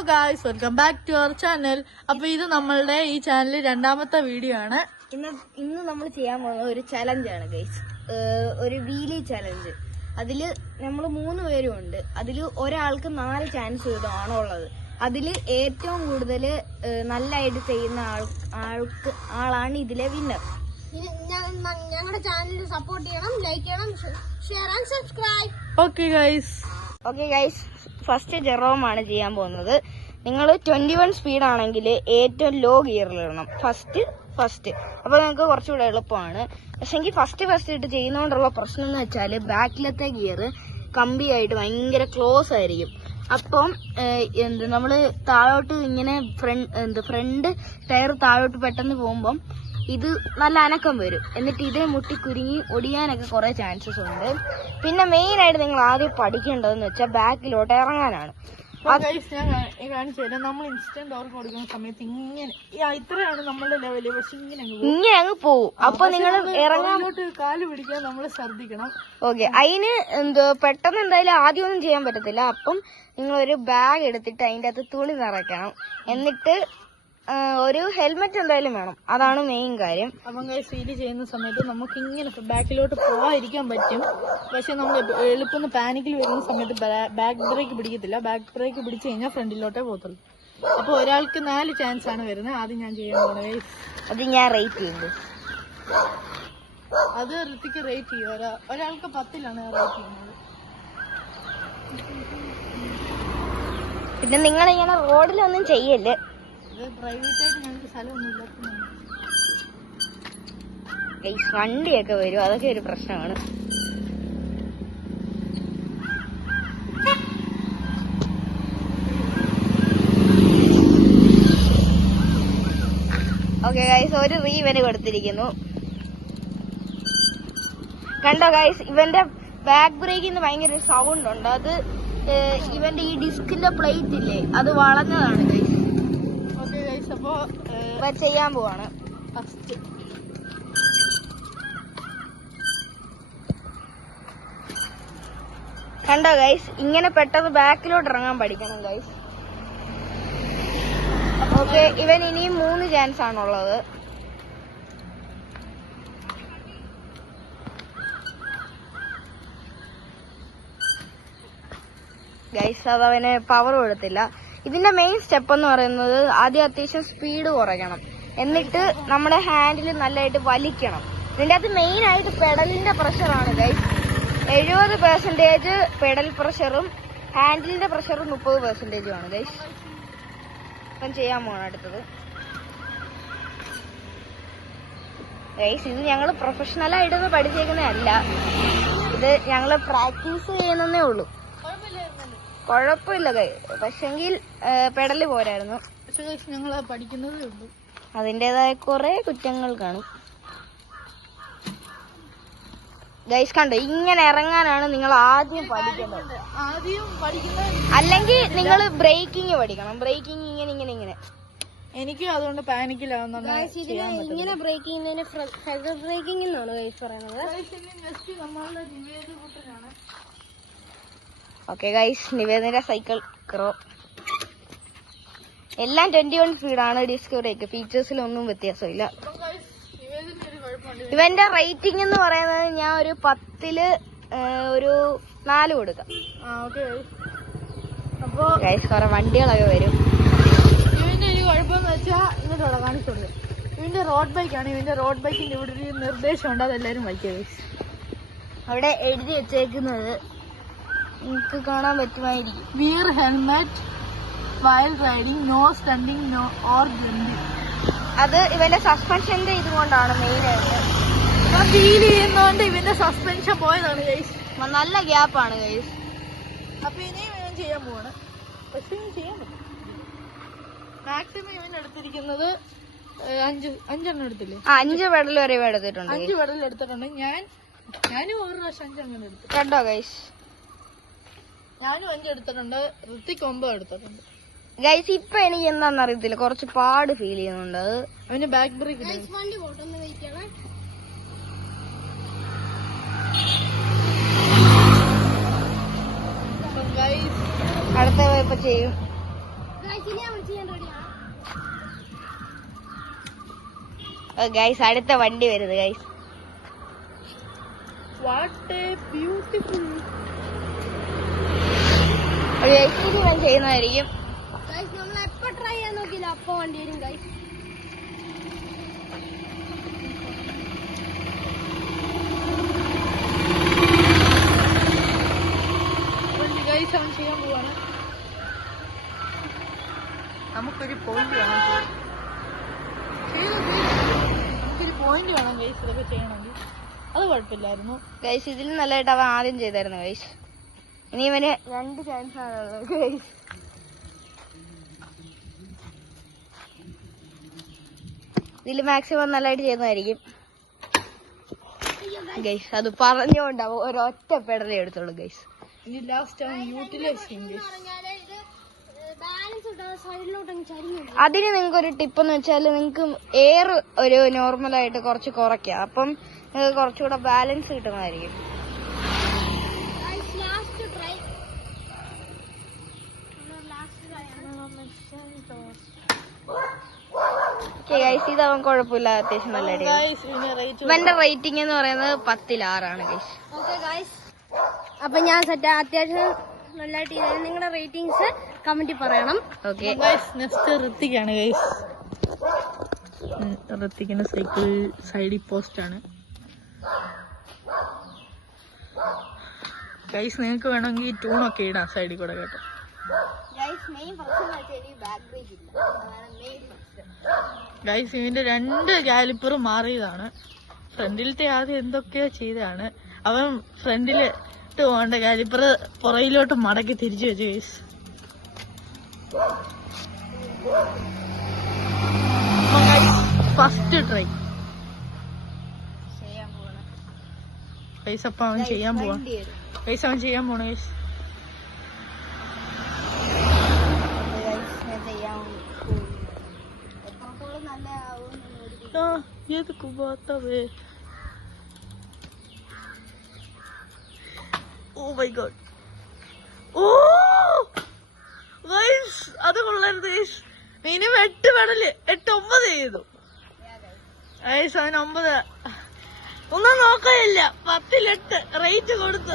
Hello guys, welcome back to our channel. അപ്പൊ ഇത് നമ്മളുടെ ഈ ചാനലിൽ രണ്ടാമത്തെ വീഡിയോ ആണ്. ഇന്ന് നമ്മൾ ചെയ്യാൻ പോകുന്ന ഒരു ചലഞ്ചാണ് ഗൈസ്, ഒരു വീലി ചലഞ്ച്. അതില് നമ്മൾ 3 പേരും ഉണ്ട്. അതില് ഒരാൾക്ക് 4 ചാൻസ് വീതമാണ് ഉള്ളത്. അതില് ഏറ്റവും കൂടുതൽ നല്ലതായിട്ട് ചെയ്യുന്ന ആളാണ് ഇതിലെ വിന്നർ. ഞങ്ങളുടെ ചാനൽ സപ്പോർട്ട് ചെയ്യണം, ലൈക്ക് ചെയ്യണം, share and subscribe. Okay guys, first ജെറോമാണ് ചെയ്യാൻ പോകുന്നത്. നിങ്ങൾ 21 സ്പീഡ് ആണെങ്കിൽ ഏറ്റവും ലോ ഗിയറിലിടണം ഫസ്റ്റ്. അപ്പൊ നിങ്ങൾക്ക് കുറച്ചുകൂടെ എളുപ്പമാണ്. പക്ഷെങ്കിൽ ഫസ്റ്റ് ഇട്ട് ചെയ്യുന്നതുകൊണ്ടുള്ള പ്രശ്നം എന്ന് വെച്ചാൽ ബാക്കിലത്തെ ഗിയർ കമ്പിയായിട്ട് ഭയങ്കര ക്ലോസ് ആയിരിക്കും. അപ്പം നമ്മള് താഴോട്ട് ഇങ്ങനെ ഫ്രണ്ട് ടയർ താഴോട്ട് പെട്ടെന്ന് പോകുമ്പം ഇത് നല്ല അനക്കം വരും. എന്നിട്ട് ഇത് മുട്ടി കുരുങ്ങി ഒടിയാനൊക്കെ കുറെ ചാൻസസ് ഉണ്ട്. പിന്നെ മെയിൻ ആയിട്ട് നിങ്ങൾ ആദ്യം പഠിക്കേണ്ടതെന്ന് വെച്ചാൽ ബാക്കിലോട്ട് ഇറങ്ങാനാണ്. നമ്മൾ ഇൻസ്റ്റന്റ് ഓർക്ക് കൊടുക്കുന്ന സമയത്ത് ഇങ്ങനെ ഇത്രയാണ് നമ്മളുടെ ലെവല്. പക്ഷെ ഇങ്ങനെ അങ്ങ് പോവും. അപ്പൊ നിങ്ങൾ ഇറങ്ങാൻ കാല് പിടിക്കാൻ നമ്മൾ ശ്രദ്ധിക്കണം. ഓക്കെ, അതിന് പെട്ടെന്ന് എന്തായാലും ആദ്യമൊന്നും ചെയ്യാൻ പറ്റത്തില്ല. അപ്പം നിങ്ങൾ ഒരു ബാഗ് എടുത്തിട്ട് അതിന്റെ അകത്ത് തുണി നിറയ്ക്കണം. എന്നിട്ട് ഒരു ഹെൽമെറ്റ് എന്തായാലും വേണം. അതാണ് മെയിൻ കാര്യം. അപ്പം ഫീല് ചെയ്യുന്ന സമയത്ത് നമുക്ക് ഇങ്ങനെ ബാക്കിലോട്ട് പോവാതിരിക്കാൻ പറ്റും. പക്ഷെ നമ്മൾ എളുപ്പം പാനിക്കിൽ വരുന്ന സമയത്ത് ബാക്ക് ബ്രേക്ക് പിടിക്കത്തില്ല. ബാക്ക് ബ്രേക്ക് പിടിച്ചു കഴിഞ്ഞാൽ ഫ്രണ്ടിലോട്ടേ പോകത്തുള്ളൂ. അപ്പൊ ഒരാൾക്ക് 4 ചാൻസ് ആണ് വരുന്നത്. ആദ്യം ഞാൻ ചെയ്യാൻ പോകുന്നത് അത് ഞാൻ റേറ്റ് ചെയ്യുന്നത്. അത് ഋത്തിക്ക് റേറ്റ് ചെയ്യും. ഒരാൾക്ക് 10ലാണ് റേറ്റ് ചെയ്യുന്നത്. പിന്നെ നിങ്ങളിങ്ങനെ റോഡിലൊന്നും ചെയ്യല്ലേ. പ്രൈവറ്റ് ആയിട്ട് ഞങ്ങൾക്ക് സ്ഥലമൊന്നുമില്ല. വണ്ടിയൊക്കെ വരും, അതൊക്കെ ഒരു പ്രശ്നമാണ്. ഓക്കെ ഗൈസ്, ഒരു ഇവന് കൊടുത്തിരിക്കുന്നു. കണ്ടോ ഗൈസ്, ഇവന്റെ ബാക്ക് ബ്രേക്കിന് ഭയങ്കര സൗണ്ട് ഉണ്ട്. അത് ഇവന്റെ ഈ ഡിസ്കിന്റെ പ്ലേറ്റ് ഇല്ലേ, അത് വളഞ്ഞതാണ് ഗൈസ്. അപ്പൊ ചെയ്യാൻ പോവാണ്. ഫസ്റ്റ് കണ്ടോ ഗൈസ്, ഇങ്ങനെ പെട്ടെന്ന് ബാക്കിലോട്ട് ഇറങ്ങാൻ പഠിക്കണം ഗൈസ്. ഓക്കെ, ഇവൻ ഇനിയും 3 ചാൻസ് ആണുള്ളത്. ഗൈസ്, അതവന് പവർ കൊടുത്തില്ല. ഇതിന്റെ മെയിൻ സ്റ്റെപ്പ് എന്ന് പറയുന്നത് ആദ്യം അത്യാവശ്യം സ്പീഡ് കുറയ്ക്കണം. എന്നിട്ട് നമ്മുടെ ഹാൻഡിൽ നല്ലതായിട്ട് വലിക്കണം. ഇതിന്റെ അകത്ത് മെയിൻ ആയിട്ട് പെഡലിന്റെ പ്രഷറാണ് ഗൈസ്. 70% പെഡൽ പ്രഷറും ഹാൻഡിലിന്റെ പ്രഷറും 30% ആണ് ഗൈസ്. അപ്പം ചെയ്യാൻ പോകണം അടുത്തത്. ഗൈസ്, ഇത് ഞങ്ങൾ പ്രൊഫഷണലായിട്ടൊന്നും പഠിച്ചേക്കുന്നതല്ല. ഇത് ഞങ്ങൾ പ്രാക്ടീസ് ചെയ്യുന്നതേ ഉള്ളൂ. കുഴപ്പമില്ല പക്ഷെങ്കിൽ പെടല് പോരായിരുന്നു. ഞങ്ങൾ പഠിക്കുന്നതേ ഉള്ളൂ. അതിൻ്റെതായ കുറെ കുറ്റങ്ങൾ കാണും ഗൈസ്. കണ്ടോ, ഇങ്ങനെ ഇറങ്ങാനാണ് നിങ്ങൾ ആദ്യം പഠിക്കേണ്ടത്. അല്ലെങ്കിൽ നിങ്ങൾ ബ്രേക്കിംഗ് പഠിക്കണം. ബ്രേക്കിംഗ് ഇങ്ങനെ. എനിക്ക് അതുകൊണ്ട് പാനിക്കിലാവുന്ന ഇങ്ങനെ ബ്രേക്ക് ചെയ്യുന്നതിന് ഫെദർ ബ്രേക്കിംഗ് എന്നാണ് ഗൈസ് പറയുന്നത്. ഓക്കെ ഗൈസ്, നിവേദിന്റെ സൈക്കിൾ ക്രോ എല്ലാം 21 സ്പീഡാണ്. ഡിസ്ക് ബ്രേക്ക് ഫീച്ചേഴ്സിലൊന്നും വ്യത്യാസമില്ല. ഇവന്റെ റേറ്റിംഗ് എന്ന് പറയുന്നത് ഞാൻ ഒരു 10ല് ഒരു 4 കൊടുക്കാം. അപ്പൊ ഗൈസ്, കുറെ വണ്ടികളൊക്കെ വരും. ഇവന്റെ ഒരു കുഴപ്പമെന്ന് വെച്ചാൽ ഇങ്ങോട്ട് കാണിച്ചു കൊടുക്കും. ഇവന്റെ റോഡ് ബൈക്കാണ്. ഇവന്റെ റോഡ് ബൈക്കിന്റെ ഇവിടെ ഒരു നിർദ്ദേശമുണ്ട്, അതെല്ലാരും വയ്ക്കുക. അവിടെ എഴുതി വെച്ചേക്കുന്നത് നിങ്ങൾക്ക് കാണാൻ പറ്റുമായിരിക്കും. Wear helmet while riding, no stunting, no or jumping. അത് ഇവന്റെ സസ്പെൻഷന്റെ ഇതുകൊണ്ടാണ് മെയിൻ ആയിട്ട്. ഫീൽ ചെയ്യുന്നോണ്ട് ഇവന്റെ സസ്പെൻഷൻ പോയതാണ് ഗൈസ്. നല്ല ഗ്യാപ്പാണ് ഗൈസ്. അപ്പൊ ഇനിയും ഇവൻ ചെയ്യാൻ പോവാണ്. പക്ഷെ ചെയ്യാൻ പറ്റും. മാക്സിമം ഇവൻ എടുത്തിരിക്കുന്നത് 5 എടുത്തില്ലേ? 5 പെഡൽ വരെ എടുത്തിട്ടുണ്ട്. 5 പെഡൽ എടുത്തിട്ടുണ്ട്. ഞാനും ഒരു പ്രാവശ്യം 5 അങ്ങനെ എടുത്തു. കണ്ടോ ഗൈസ്, ഞാനും 5 എടുത്തിട്ടുണ്ട്. ഋത്തിക്ക് 9 എടുത്തിട്ടുണ്ട് ഗൈസ്. ഇപ്പൊ എനിക്ക് എന്താണെന്ന് അറിയത്തില്ല, കുറച്ച് പാട് ഫീൽ ചെയ്യുന്നുണ്ട്. അവന് ബാക്ക് ബ്രേക്ക് അടുത്ത ഇപ്പൊ ചെയ്യും. ഗൈസ് അടുത്ത വണ്ടി വരുന്നത് ഗൈസ്. What A beautiful. ചെയ്യുന്നതായിരിക്കും. നമ്മൾ എപ്പോ ട്രൈ ചെയ്യാൻ നോക്കിയില്ല, അപ്പൊ വണ്ടി വരും ഗൈസ്. ഗൈസ് അവൻ ചെയ്യാൻ പോവാണ്. നമുക്കൊരു പോയിന്റ് വേണം, നമുക്കൊരു പോയിന്റ് വേണം ഗൈസ് ഇതൊക്കെ ചെയ്യണമെങ്കിൽ. അത് കുഴപ്പമില്ലായിരുന്നു ഗൈസ്. ഇതിലും നല്ലതായിട്ട് അവൻ ആദ്യം ചെയ്തായിരുന്നു ഗൈസ്. ഇനി ഇവന് 2 ചാൻസ് ആണുള്ളത് ഗൈസ്. ഇതിൽ മാക്സിമം നല്ലതായിട്ട് ചെയ്യുന്നതായിരിക്കും ഗൈസ്. അത് പറഞ്ഞുകൊണ്ടാവും ഒരൊറ്റ പെടലേ എടുത്തോളൂ ഗൈസ്. ഇനി ലാസ്റ്റ് അവൻ യൂട്ടിലൈസ് ചെയ്യും ഗൈസ്. അതിന് നിങ്ങൾക്ക് ഒരു ടിപ്പ് എന്ന് വെച്ചാൽ നിങ്ങൾക്ക് എയർ ഒരു നോർമലായിട്ട് കുറച്ച് കുറയ്ക്കാം. അപ്പം നിങ്ങൾക്ക് കുറച്ചുകൂടെ ബാലൻസ് കിട്ടുന്നതായിരിക്കും. ഇത് അവൻ കുഴപ്പമില്ല, അത്യാവശ്യം നല്ല ഇവന്റെ റേറ്റിംഗ് എന്ന് പറയുന്നത് 10-ൽ 6 ഗൈസ്. ഓക്കെ ഗൈസ്, അപ്പൊ ഞാൻ സെറ്റ് അത്യാവശ്യം നല്ലതായിട്ട് ചെയ്താൽ നിങ്ങളുടെ റേറ്റിംഗ്സ് കമന്റിൽ പറയണം. ഓക്കെ ഗൈസ്, നെക്സ്റ്റ് ഋത്തിക്കാണ് ഗൈസ്. ഋത്തിക്കിന്റെ സൈക്കിൾ സൈഡിൽ പോസ്റ്റ് ആണ് ഗൈസ്. നിങ്ങൾക്ക് വേണമെങ്കിൽ ട്യൂണൊക്കെ ഇടാം സൈഡിൽ കൂടെ കേട്ടോ. ഗൈസ് ഇതിന്റെ 2 കാലിപ്പറും മാറിയതാണ്. ഫ്രണ്ടിലത്തെ ആദ്യം എന്തൊക്കെയോ ചെയ്തതാണ്. അവൻ ഫ്രണ്ടില് പോകേണ്ട കാലിപ്പർ പുറയിലോട്ട് മടക്കി തിരിച്ചു വെച്ചു ഗൈസ്. First try guys. അപ്പൊ അവൻ ചെയ്യാൻ പോവാ ഗൈസ്. അവൻ ചെയ്യാൻ പോണ ഗൈസ്. എതുക്ക് ബാത്തവേ. Oh my god. Oh guys, അത് കൊള്ളരുത് ഗൈസ്. മിനിമം 8 പെടല് 8-9 ചെയ്തു ഗൈസ്. അവൻ 9 ഒന്നും നോക്കാനില്ല. 10-ൽ 8 റേറ്റ് കൊടുത്തു.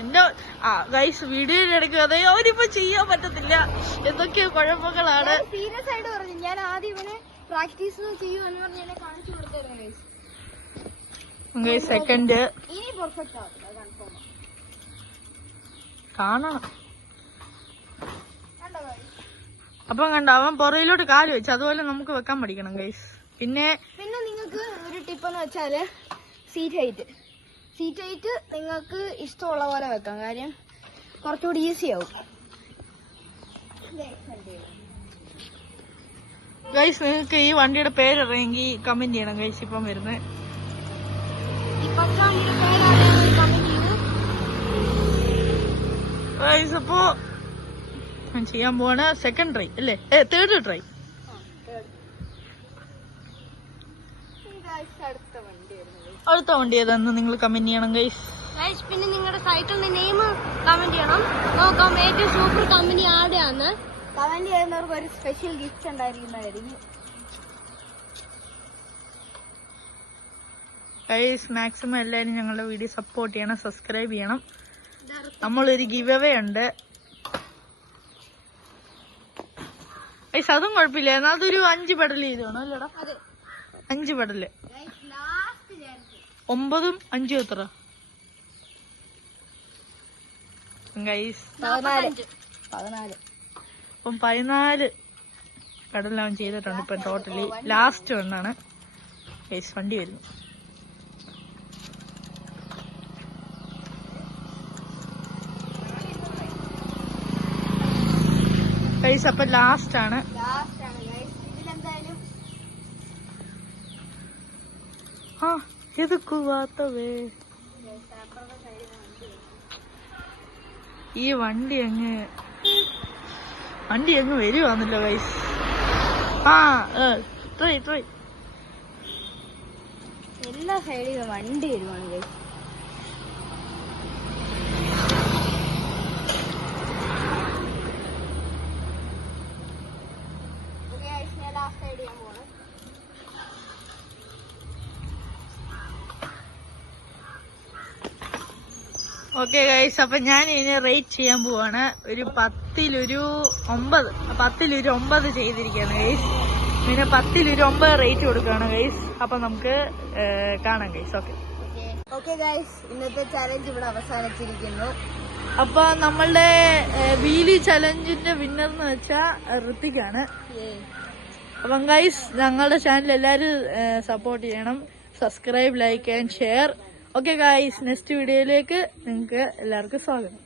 എന്റെ ഗൈസ് വീഡിയോയിൽ ഇടയ്ക്ക് അതെ അവനിപ്പോ ചെയ്യാൻ പറ്റത്തില്ല. എന്തൊക്കെയോ കുഴപ്പങ്ങളാണ്. സീരിയസ് ആയിട്ട് പറഞ്ഞു. ഞാൻ ആദ്യം ഇവനെ പ്രാക്ടീസ് ചെയ്യുമെന്ന് പറഞ്ഞ് എന്നെ കാണിച്ചു കൊടുത്തായിരുന്നു ഗൈസ്. സെക്കൻഡ് ഇനി പെർഫെക്റ്റ് ആവില്ല, കൺഫേം കാണണം. കണ്ടോ ഗൈസ്? അപ്പം കണ്ട അവൻ പുറയിലോട്ട് കാല് വെച്ച്, അതുപോലെ നമുക്ക് വെക്കാൻ പഠിക്കണം ഗൈസ്. പിന്നെ നിങ്ങൾക്ക് ഒരു ടിപ്പ് എന്ന് വെച്ചാല് സീറ്റ് ഹൈറ്റ് നിങ്ങൾക്ക് ഇഷ്ടമുള്ള പോലെ വെക്കാം. കാര്യം കുറച്ചുകൂടി ഈസി ആവും ഗൈസ്. നിങ്ങൾക്ക് ഈ വണ്ടിയുടെ പേരറിയെങ്കിൽ കമന്റ് ചെയ്യണം ഗൈസ്. ഇപ്പം വരുന്നത് ഗൈസ്. അപ്പോ ഞാൻ ചെയ്യാൻ പോവാണ് സെക്കൻഡ് ട്രൈ അല്ലേ, 3rd ട്രൈ. അടുത്ത വണ്ടി ഏതാന്ന് നിങ്ങൾ കമന്റ് ചെയ്യണം ഗൈസ്. പിന്നെ നിങ്ങളുടെ സൈക്കിളിന്റെ നെയിം കമന്റ് ചെയ്യണം. നോക്കാം ഏറ്റവും സൂപ്പർ കമ്പനി ആടെയാന്ന്. കമന്റ് ചെയ്യുന്നവർക്ക് ഒരു സ്പെഷ്യൽ ഗിഫ്റ്റ് ഉണ്ടായിരിക്കുന്നതായിരിക്കും ഗൈസ്. മാക്സിമം എല്ലാവരും ഞങ്ങളുടെ വീഡിയോ സപ്പോർട്ട് ചെയ്യണം, സബ്സ്ക്രൈബ് ചെയ്യണം. നമ്മളൊരു ഗിവ് അവേ ഉണ്ട് ഗൈസ്. അതും കുഴപ്പമില്ല. എന്നാൽ അതൊരു 5 പെഡൽ ചെയ്തോണം അല്ലേടാ? 5 പെഡല്. 9ഉം 5ഉം എത്ര ഗൈസ്? 14. അപ്പം 14 പെഡൽ അവൻ ചെയ്തിട്ടുണ്ട് ഇപ്പം ടോട്ടലി. ലാസ്റ്റ് ഒന്നാണ് ഗൈസ്. വണ്ടി വരുന്നു ഗൈസ്. അപ്പൊ ലാസ്റ്റ് ആണ്. ആ എതുക്കുവാത്തവേ. ഈ വണ്ടി അങ്ങ് വരുവാന്നല്ലോ ഗൈസ്. ആ ട്രൈ എല്ലാ സൈഡിലും വണ്ടി വരുവാണ് ഗൈസ്. ഓക്കെ ഗൈസ്, അപ്പൊ ഞാൻ ഇനി റേറ്റ് ചെയ്യാൻ പോവാണ്. ഒരു 10-9 ചെയ്തിരിക്കുകയാണ് ഗൈസ്. പിന്നെ 10-9 റേറ്റ് കൊടുക്കുകയാണ് ഗൈസ്. അപ്പൊ നമുക്ക് കാണാം ഗൈസ്. ഓക്കെ ഗൈസ്, ഇന്നത്തെ ചാലഞ്ച് ഇവിടെ അവസാനിച്ചിരിക്കുന്നു. അപ്പൊ നമ്മളുടെ വീലി ചലഞ്ചിന്റെ വിന്നർ എന്ന് വെച്ചാ ഋത്തിക്കാണ്. അപ്പം ഗൈസ്, ഞങ്ങളുടെ ചാനൽ എല്ലാവരും സപ്പോർട്ട് ചെയ്യണം. Subscribe, like and share. Okay guys, next വീഡിയോയിലേക്ക് നിങ്ങൾക്ക് എല്ലാവർക്കും സ്വാഗതം.